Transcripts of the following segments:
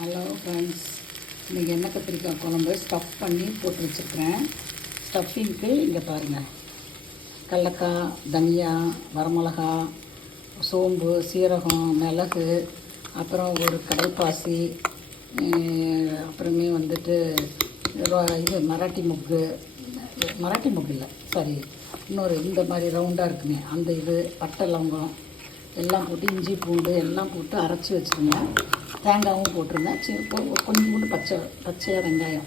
Hello friends, இன்றைக்கி எண்ணெய் கத்திரிக்காய் குழம்பு ஸ்டஃப் பண்ணி போட்டு வச்சுருக்கிறேன். ஸ்டஃபிங்க்கு இங்கே பாருங்கள், கடலக்காய், தனியா, வரமிளகா, சோம்பு, சீரகம், மிளகு, அப்புறம் ஒரு கடல்பாசி, அப்புறமே வந்துட்டு இது மராட்டி முக்கு இல்லை சாரி, இன்னொரு இந்த மாதிரி ரவுண்டாக இருக்குங்க அந்த இது, பட்டை லவங்கம் எல்லாம் போட்டு, இஞ்சி பூண்டு எல்லாம் போட்டு அரைச்சி வச்சுருங்க. தேங்காயும் போட்டிருந்தேன். கொஞ்சம் கூட பச்சையாக வெங்காயம்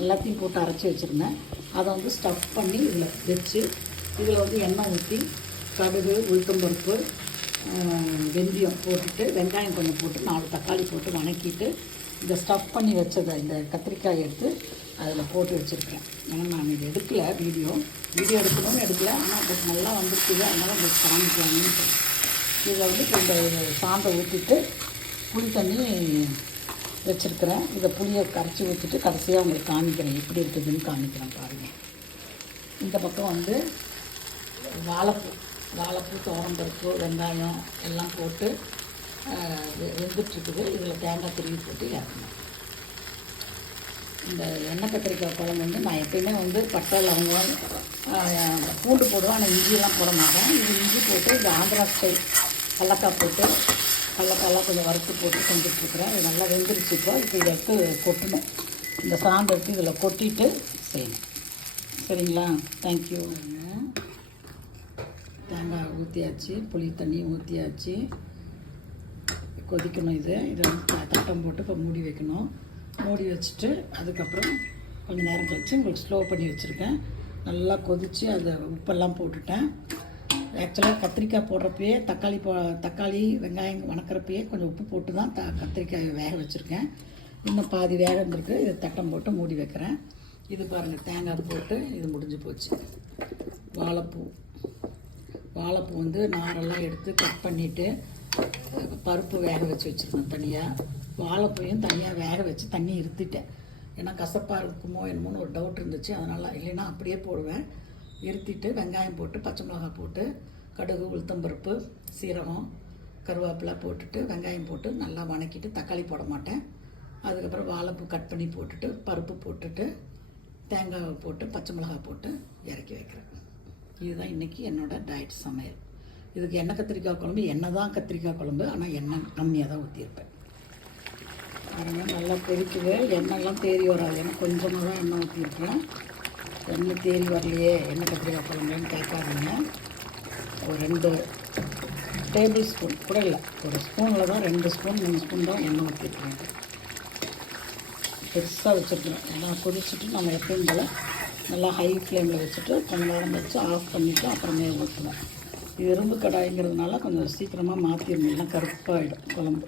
எல்லாத்தையும் போட்டு அரைச்சி வச்சுருந்தேன். அதை வந்து ஸ்டஃப் பண்ணி இதில் வச்சு, இதில் வந்து எண்ணெய் ஊற்றி கடுகு, உளுத்தம்பருப்பு, வெந்தயம் போட்டுட்டு, வெங்காயம் கொஞ்சம் போட்டு 4 தக்காளி போட்டு வணக்கிட்டு, இந்த ஸ்டஃப் பண்ணி வச்சதை இந்த கத்திரிக்காய் எடுத்து அதில் போட்டு வச்சுருக்கேன். ஏன்னா நான் இது எடுக்கலை, வீடியோ எடுக்கணும்னு எடுக்கலை, ஆனால் அது நல்லா வந்துருக்குது, அதனால் உங்களுக்கு காமிக்கலாம்னு. இதை வந்து இந்த சாந்தை ஊற்றிட்டு புளி தண்ணி வச்சுருக்கிறேன். இதை புளியை கரைச்சி ஊற்றிட்டு கடைசியாக உங்களுக்கு காமிக்கிறேன், எப்படி இருக்குதுன்னு காமிக்கிறேன் பாருங்கள். இந்த பக்கம் வந்து வாழைப்பூ, துவரம்பருப்பு, வெங்காயம் எல்லாம் போட்டு வெந்துட்டுருக்குது. இதில் தேங்காய் திருவி போட்டு இறக்கணும். இந்த எண்ணெய் கத்திரிக்காய் குழம்பு வந்து நான் எப்பயுமே வந்து பட்டை லவங்கம் பூண்டு போடுவேன், ஆனால் இஞ்சியெல்லாம் போட மாட்டேன். இது இஞ்சி போட்டு இந்த ஆந்திரா ஸ்டைல் கடலக்காய் போட்டு, கடலக்காயெல்லாம் கொஞ்சம் வறுத்து போட்டு செஞ்சுட்ருக்குறேன். இது நல்லா வெந்துருச்சு. இப்போ இதை எடுத்து கொட்டணும். இந்த சாந்து எடுத்து இதில் கொட்டிட்டு செய்யணும். சரிங்களா? தேங்க்யூ. தேங்காய் ஊற்றியாச்சு, புளி தண்ணி ஊற்றியாச்சு, கொதிக்கணும். இதை வந்து தட்டம் போட்டு இப்போ மூடி வைக்கணும். மூடி வச்சுட்டு அதுக்கப்புறம் கொஞ்சம் நேரம் கழிச்சு உங்களுக்கு ஸ்லோ பண்ணி வச்சுருக்கேன். நல்லா கொதித்து அதை உப்பெல்லாம் போட்டுட்டேன். ஆக்சுவலாக கத்திரிக்காய் போடுறப்பயே தக்காளி வெங்காயம் வணக்கிறப்பயே கொஞ்சம் உப்பு போட்டு தான் கத்திரிக்காயை வேக வச்சுருக்கேன். இன்னும் பாதி வேக இருந்திருக்கு. இதை தட்டம் போட்டு மூடி வைக்கிறேன். இது பாருங்கள், தேங்காய் போட்டு இது முடிஞ்சு போச்சு. வாழைப்பூ வந்து நாரெல்லாம் எடுத்து கட் பண்ணிவிட்டு பருப்பு வேக வச்சு வச்சுருக்கேன் தனியாக. வாழைப்பூயும் தனியாக வேக வச்சு தண்ணி இருத்திட்டேன். ஏன்னா கசப்பாக இருக்குமோ என்னமோன்னு ஒரு டவுட் இருந்துச்சு, அதனால். இல்லைன்னா அப்படியே போடுவேன். இருத்திட்டு வெங்காயம் போட்டு, பச்சை மிளகாய் போட்டு, கடுகு, உளுத்தம்பருப்பு, சீரகம், கருவேப்பிலை போட்டுட்டு, வெங்காயம் போட்டு நல்லா வணக்கிட்டு, தக்காளி போட மாட்டேன். அதுக்கப்புறம் வாழைப்பூ கட் பண்ணி போட்டுட்டு, பருப்பு போட்டுட்டு, தேங்காய் போட்டு, பச்சை மிளகாய் போட்டு இறக்கி வைக்கிறேன். இதுதான் இன்றைக்கி என்னோடய டயட் சமையல். இதுக்கு எண்ணெய் கத்திரிக்காய் குழம்பு, எண்ணெய் தான் கத்திரிக்காய் குழம்பு, ஆனால் எண்ணெய் கம்மியாக தான் ஊற்றியிருப்பேன். அதனால் நல்லா கொதிக்குது. எண்ணெய்லாம் தேறி வராது, ஏன்னா கொஞ்சமாக தான் எண்ணெய் ஊற்றிருப்பேன். எண்ணெய் தேறி வரலையே, எண்ணெய் கத்திரிக்காய் குழம்புன்னு கேட்காதீங்க. ஒரு 2 டேபிள் ஸ்பூன் கூட இல்லை, ஒரு ஸ்பூனில் தான் 2 ஸ்பூன் 3 ஸ்பூன் தான் எண்ணெய் ஊற்றிருக்கேன். பெருசாக வச்சுருக்குறேன். ஏன்னா கொதிச்சுட்டு நம்ம எப்பயும் போல் நல்லா ஹை ஃப்ளேமில் வச்சுட்டு கொஞ்சம் நேரம் வச்சு ஆஃப் பண்ணிவிட்டு அப்புறமே ஊற்றுவேன். இது இரும்பு கடாய்ங்கிறதுனால கொஞ்சம் சீக்கிரமாக மாற்றிடணும், கருப்பாகிடும் குழம்பு.